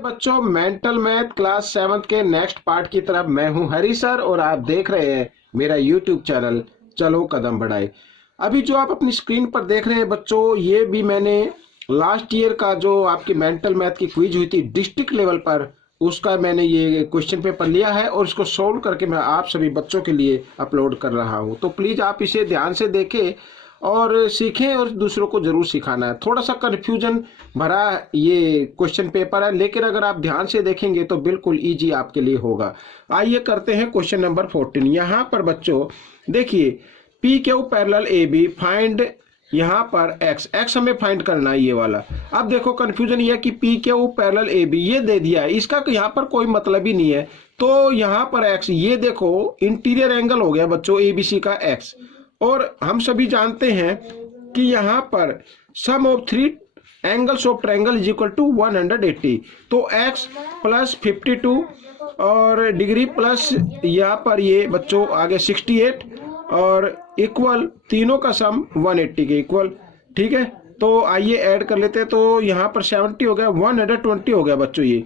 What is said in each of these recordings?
बच्चों, mental math class 7 के next part की तरफ मैं हूं हरी सर और आप देख रहे हैं मेरा यूट्यूब चैनल चलो कदम बढ़ाए। अभी जो आप अपनी स्क्रीन पर देख रहे हैं बच्चों, ये भी मैंने लास्ट ईयर का जो आपकी मेंटल मैथ की क्विज हुई थी डिस्ट्रिक्ट लेवल पर, उसका मैंने ये क्वेश्चन पेपर लिया है और इसको सोल्व करके मैं आप सभी बच्चों के लिए अपलोड कर रहा हूँ। तो प्लीज़ आप इसे ध्यान से देखें और सीखें और दूसरों को जरूर सिखाना है। थोड़ा सा कन्फ्यूजन भरा ये क्वेश्चन पेपर है, लेकिन अगर आप ध्यान से देखेंगे तो बिल्कुल इजी आपके लिए होगा। आइए करते हैं क्वेश्चन नंबर 14। यहाँ पर बच्चों देखिए, P Q parallel A B find, यहाँ पर एक्स हमें फाइंड करना है ये वाला। अब देखो कन्फ्यूजन ये है कि P Q parallel A B ये दे दिया है, इसका यहाँ पर कोई मतलब ही नहीं है। तो यहाँ पर एक्स, ये देखो इंटीरियर एंगल हो गया बच्चों ए बी सी का एक्स, और हम सभी जानते हैं कि यहाँ पर sum of three angles of triangle is equal to 180। तो x प्लस 52 और डिग्री प्लस यहाँ पर ये बच्चों आगे 68 और इक्वल तीनों का सम 180 के इक्वल। ठीक है, तो आइए ऐड कर लेते हैं। तो यहाँ पर 70 हो गया, 120 हो गया बच्चों ये।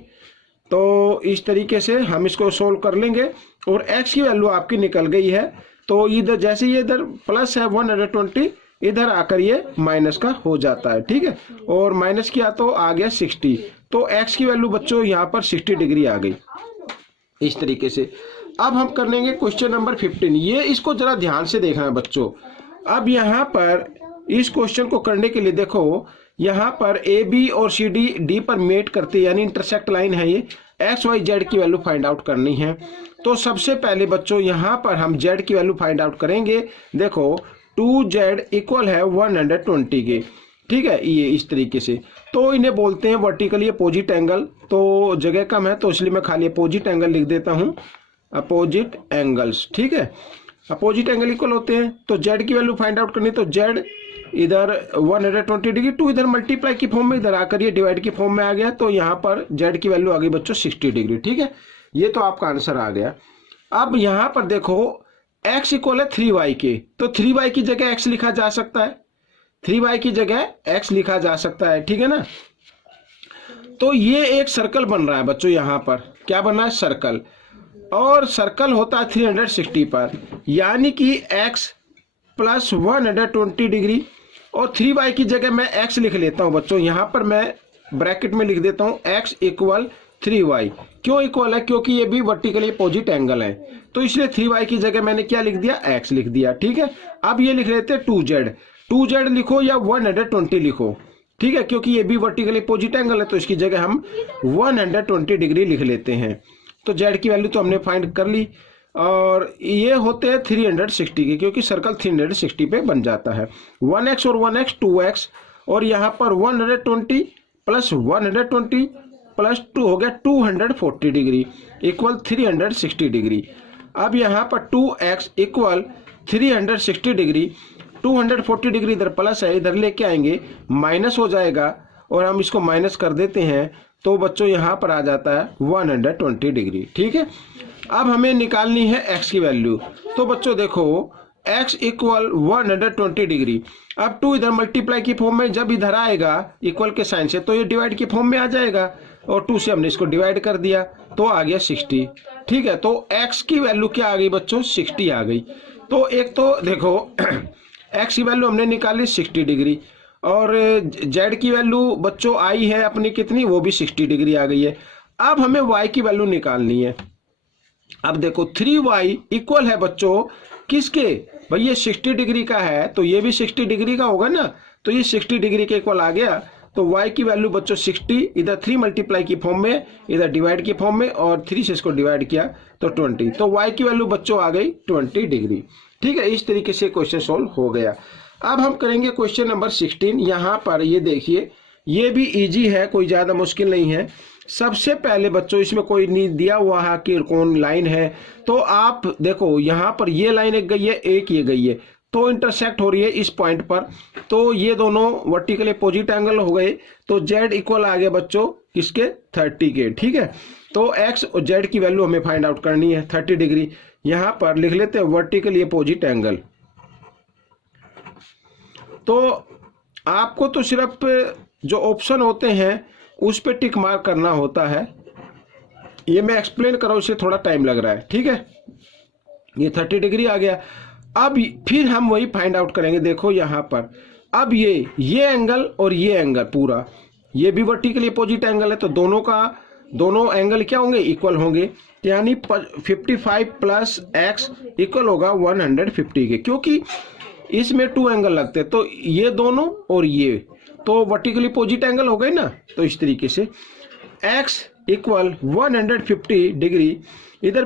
तो इस तरीके से हम इसको सोल्व कर लेंगे और x की वैल्यू आपकी निकल गई है। तो इधर जैसे ये इधर प्लस है 120, इधर आकर ये माइनस का हो जाता है। ठीक है, और माइनस किया तो आ गया 60। तो x की वैल्यू बच्चों यहाँ पर 60 डिग्री आ गई इस तरीके से। अब हम कर लेंगे क्वेश्चन नंबर 15। ये इसको जरा ध्यान से देखना है बच्चों। अब यहाँ पर इस क्वेश्चन को करने के लिए देखो, यहाँ पर ए बी और सी डी डी पर मेट करते यानी इंटरसेक्ट लाइन है, ये एक्स वाई जेड की वैल्यू फाइंड आउट करनी है। तो सबसे पहले बच्चों यहाँ पर हम जेड की वैल्यू फाइंड आउट करेंगे। देखो 2z इक्वल है 120 के। ठीक है, ये इस तरीके से। तो इन्हें बोलते हैं वर्टिकली अपोजिट एंगल। तो जगह कम है तो इसलिए मैं खाली अपोजिट एंगल लिख देता हूँ, अपोजिट एंगल्स। ठीक है, अपोजिट एंगल इक्वल होते हैं। तो जेड की वैल्यू फाइंड आउट करनी, तो जेड इधर 120 डिग्री, टू इधर मल्टीप्लाई की फॉर्म में, इधर आकर ये डिवाइड की फॉर्म में आ गया। तो यहाँ पर जेड की वैल्यू आ गई बच्चों 60 डिग्री। ठीक है, ये तो आपका आंसर आ गया। अब यहाँ पर देखो x इक्वल है 3y के, तो 3y की जगह x लिखा जा सकता है, 3y की जगह x लिखा जा सकता है। ठीक है ना। तो ये एक सर्कल बन रहा है बच्चों, यहाँ पर क्या बन रहा है, सर्कल। और सर्कल होता है 360 पर, यानी कि x प्लस 120 डिग्री, और 3y की जगह मैं x लिख लेता हूं बच्चों। यहाँ पर मैं ब्रैकेट में लिख देता हूं x इक्वल 3y। क्यों इक्वल है, क्योंकि ये भी वर्टिकली अपोजिट एंगल है, तो इसलिए 3y की जगह मैंने क्या लिख दिया, x लिख दिया। ठीक है, अब ये लिख लेते हैं 2z लिखो या 120 लिखो। ठीक है, क्योंकि ये भी वर्टिकली अपोजिट एंगल है तो इसकी जगह हम 120 डिग्री लिख लेते हैं। तो z की वैल्यू तो हमने फाइंड कर ली, और ये होते हैं 360 के, क्योंकि सर्कल 360 पे बन जाता है। 1x और 1x 2x, और यहाँ पर 120 प्लस 120 प्लस 2 हो गया 240 डिग्री इक्वल 360 डिग्री। अब यहाँ पर 2x इक्वल 360 डिग्री, 240 डिग्री इधर प्लस है, इधर लेके आएंगे माइनस हो जाएगा, और हम इसको माइनस कर देते हैं। तो बच्चों यहाँ पर आ जाता है 120 डिग्री। ठीक है, अब हमें निकालनी है x की वैल्यू। तो बच्चों देखो x इक्वल 120 डिग्री, अब 2 इधर मल्टीप्लाई की फॉर्म में जब इधर आएगा इक्वल के साइन से, तो ये डिवाइड की फॉर्म में आ जाएगा, और 2 से हमने इसको डिवाइड कर दिया तो आ गया 60। ठीक है, तो x की वैल्यू क्या आ गई बच्चों, 60 आ गई। तो एक तो देखो x की वैल्यू हमने निकाली 60 डिग्री, और z की वैल्यू बच्चों आई है अपनी कितनी, वो भी 60 डिग्री आ गई है। अब हमें y की वैल्यू निकालनी है। अब देखो 3y इक्वल है बच्चों किसके, भाई ये 60 डिग्री का है तो ये भी 60 डिग्री का होगा ना, तो ये 60 डिग्री के इक्वल आ गया। तो y की वैल्यू बच्चों 60, इधर 3 मल्टीप्लाई की फॉर्म में, इधर डिवाइड की फॉर्म में, और 3 से इसको डिवाइड किया तो 20। तो y की वैल्यू बच्चों आ गई 20 डिग्री। ठीक है, इस तरीके से क्वेश्चन सोल्व हो गया। अब हम करेंगे क्वेश्चन नंबर 16। यहाँ पर ये देखिए, ये भी इजी है, कोई ज़्यादा मुश्किल नहीं है। सबसे पहले बच्चों इसमें कोई नहीं दिया हुआ है कि कौन लाइन है, तो आप देखो यहाँ पर ये लाइन एक गई है, एक ये गई है, तो इंटरसेक्ट हो रही है इस पॉइंट पर, तो ये दोनों वर्टिकली अपोजिट एंगल हो गए। तो z इक्वल आ गया बच्चों किसके, 30 के। ठीक है, तो x और z की वैल्यू हमें फाइंड आउट करनी है 30 डिग्री। यहाँ पर लिख लेते हैं वर्टिकली अपोजिट एंगल। तो आपको तो सिर्फ जो ऑप्शन होते हैं उस पर टिक मार्क करना होता है। ये मैं एक्सप्लेन कर रहा हूँ, इससे थोड़ा टाइम लग रहा है, ठीक है। ये 30 डिग्री आ गया। अब फिर हम वही फाइंड आउट करेंगे। देखो यहाँ पर अब ये एंगल और ये एंगल पूरा, ये भी वर्टिकली अपोजिट एंगल है, तो दोनों एंगल क्या होंगे, इक्वल होंगे। यानी 55 प्लस एक्स इक्वल होगा 150 के, क्योंकि इसमें 2 एंगल लगते हैं, तो ये दोनों और ये तो वर्टिकली अपोजिट एंगल हो गए ना। तो इस तरीके से x इक्वल 150 डिग्री, इधर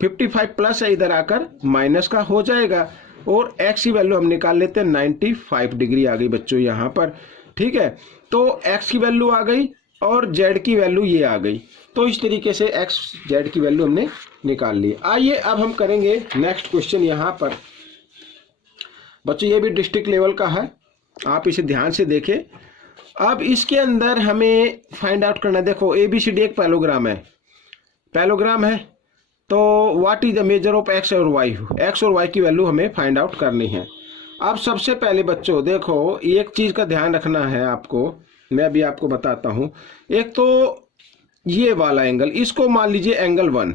55 प्लस है, इधर आकर माइनस का हो जाएगा, और x की वैल्यू हम निकाल लेते हैं 95 डिग्री आ गई बच्चों यहाँ पर, ठीक है। तो x की वैल्यू आ गई और z की वैल्यू ये आ गई। तो इस तरीके से x z की वैल्यू हमने निकाल ली। आइए अब हम करेंगे नेक्स्ट क्वेश्चन। यहाँ पर बच्चों ये भी डिस्ट्रिक्ट लेवल का है, आप इसे ध्यान से देखें। अब इसके अंदर हमें फाइंड आउट करना है। देखो ABCD एक पैलोग्राम है, तो what is the measure of x और वाई, एक्स और वाई की वैल्यू हमें फाइंड आउट करनी है। अब सबसे पहले बच्चों देखो एक चीज का ध्यान रखना है आपको, मैं अभी आपको बताता हूं। एक तो ये वाला एंगल, इसको मान लीजिए एंगल 1,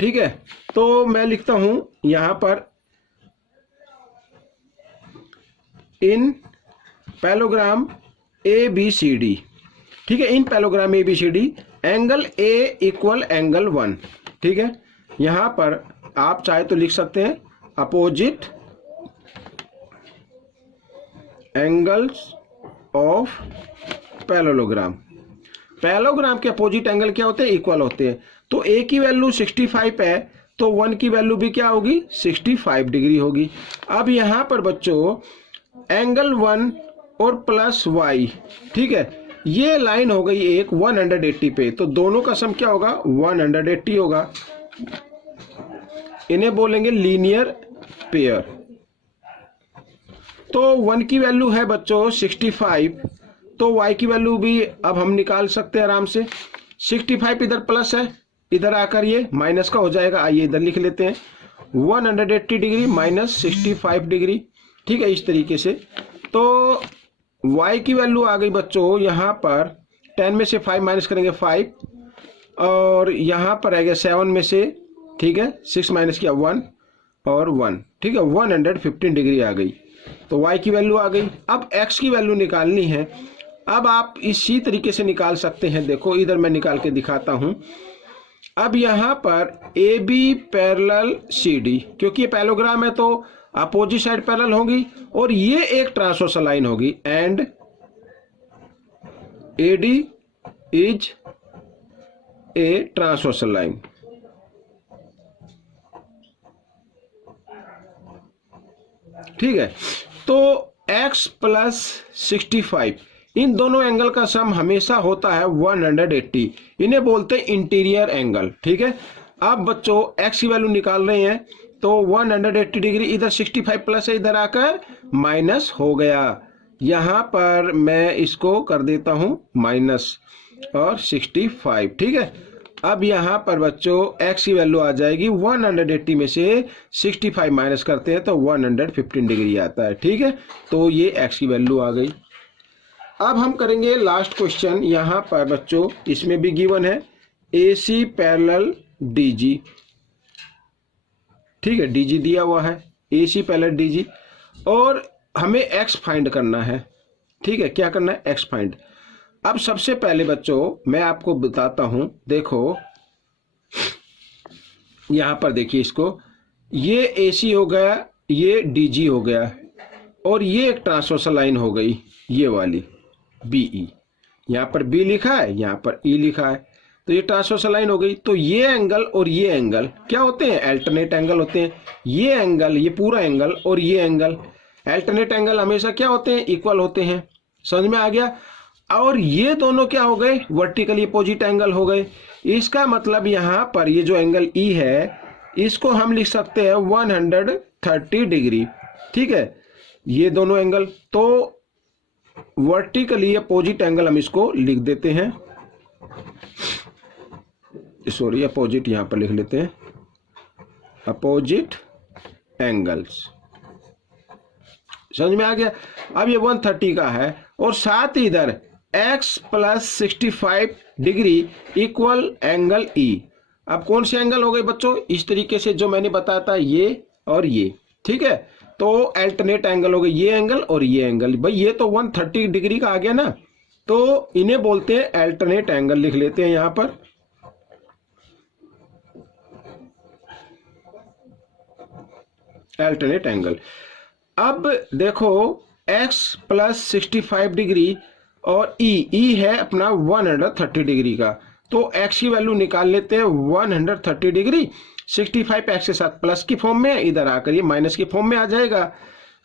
ठीक है। तो मैं लिखता हूं यहां पर इन पैलोग्राम ABCD, ठीक है। In parallelogram ABCD angle A equal angle 1, ठीक है। यहां पर आप चाहे तो लिख सकते हैं opposite angles of parallelogram. Parallelogram के अपोजिट एंगल क्या होते हैं, इक्वल होते हैं। तो A की वैल्यू 65 है, तो 1 की वैल्यू भी क्या होगी, 65 डिग्री होगी। अब यहां पर बच्चों एंगल 1 और प्लस y, ठीक है, ये लाइन हो गई एक 180 पे, तो दोनों का सम क्या होगा, 180 होगा। इन्हें बोलेंगे लीनियर पेयर। तो 1 की वैल्यू है बच्चों 65, तो y की वैल्यू भी अब हम निकाल सकते हैं आराम से। 65 इधर प्लस है, इधर आकर ये माइनस का हो जाएगा। आइए इधर लिख लेते हैं 180 डिग्री माइनस 65 डिग्री, ठीक है, इस तरीके से। तो y की वैल्यू आ गई बच्चों यहाँ पर 10 में से 5 माइनस करेंगे 5, और यहाँ पर आएगा 7 में से, ठीक है, 6 माइनस किया 1 और 1, ठीक है, 115 डिग्री आ गई। तो y की वैल्यू आ गई। अब x की वैल्यू निकालनी है। अब आप इसी तरीके से निकाल सकते हैं। देखो इधर मैं निकाल के दिखाता हूं। अब यहाँ पर AB पैरेलल CD, क्योंकि ये पैरेललोग्राम है तो अपोजिट साइड पैरेलल होगी, और ये एक ट्रांसवर्सल लाइन होगी, and AD is a transversal line, ठीक है। तो x प्लस 65, इन दोनों एंगल का सम हमेशा होता है 180, इन्हें बोलते हैं इंटीरियर एंगल, ठीक है। अब बच्चों x की वैल्यू निकाल रहे हैं, तो 180 डिग्री, इधर 65 प्लस है, इधर आकर माइनस हो गया। यहां पर मैं इसको कर देता हूं माइनस और 65, ठीक है। अब यहां पर बच्चों x की वैल्यू आ जाएगी 180 में से 65 माइनस करते हैं तो 115 डिग्री आता है, ठीक है। तो ये x की वैल्यू आ गई। अब हम करेंगे लास्ट क्वेश्चन। यहां पर बच्चों इसमें भी गिवन है AC पैरेलल DG, ठीक है, DG दिया हुआ है, AC पैरेलल DG, और हमें x फाइंड करना है, ठीक है। क्या करना है, x फाइंड। अब सबसे पहले बच्चों मैं आपको बताता हूं, देखो यहां पर देखिए इसको, ये AC हो गया, ये DG हो गया, और ये एक ट्रांसवर्सल लाइन हो गई ये वाली BE। यहां पर B लिखा है, यहां पर E लिखा है, तो ये ट्रांसवर्सल लाइन हो गई। तो ये एंगल और ये एंगल क्या होते हैं, अल्टरनेट एंगल होते हैं। ये एंगल, ये पूरा एंगल और ये एंगल, अल्टरनेट एंगल हमेशा क्या होते हैं, इक्वल होते हैं। समझ में आ गया। और ये दोनों क्या हो गए, वर्टिकली अपोजिट एंगल हो गए। इसका मतलब यहां पर ये जो एंगल E है, इसको हम लिख सकते हैं 130 डिग्री, ठीक है। ये दोनों एंगल, तो वर्टिकली अपोजिट एंगल हम इसको लिख देते हैं, सॉरी अपोजिट यहां पर लिख लेते हैं, अपोजिट एंगल्स। समझ में आ गया। अब ये 130 का है, और साथ ही इधर x plus 65 degree equal angle E। अब कौन से एंगल हो गए बच्चों? इस तरीके से जो मैंने बताया था, ये और ये, ठीक है। तो अल्टरनेट एंगल हो गए, ये एंगल और ये एंगल। भाई ये तो 130 डिग्री का आ गया ना, तो इन्हें बोलते हैं अल्टरनेट एंगल। लिख लेते हैं यहां पर, अल्टरनेट एंगल। अब देखो x प्लस 65 डिग्री और E है अपना 130 डिग्री का, तो x की वैल्यू निकाल लेते हैं 130 डिग्री। 65 x के साथ प्लस की फॉर्म में, इधर आकर ये माइनस की फॉर्म में आ जाएगा।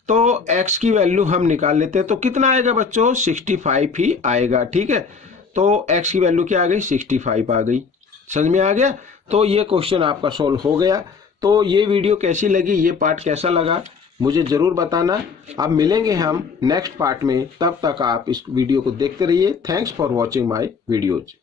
तो x की वैल्यू हम निकाल लेते हैं, तो कितना आएगा बच्चों? 65 ही आएगा, ठीक है। तो x की वैल्यू क्या आ गई? 65 आ गई। समझ में आ गया? तो ये क्वेश्चन आपका सोल्व हो गया। तो ये वीडियो कैसी लगी, ये पार्ट कैसा लगा, मुझे जरूर बताना। अब मिलेंगे हम नेक्स्ट पार्ट में, तब तक आप इस वीडियो को देखते रहिए। Thanks for watching my videos.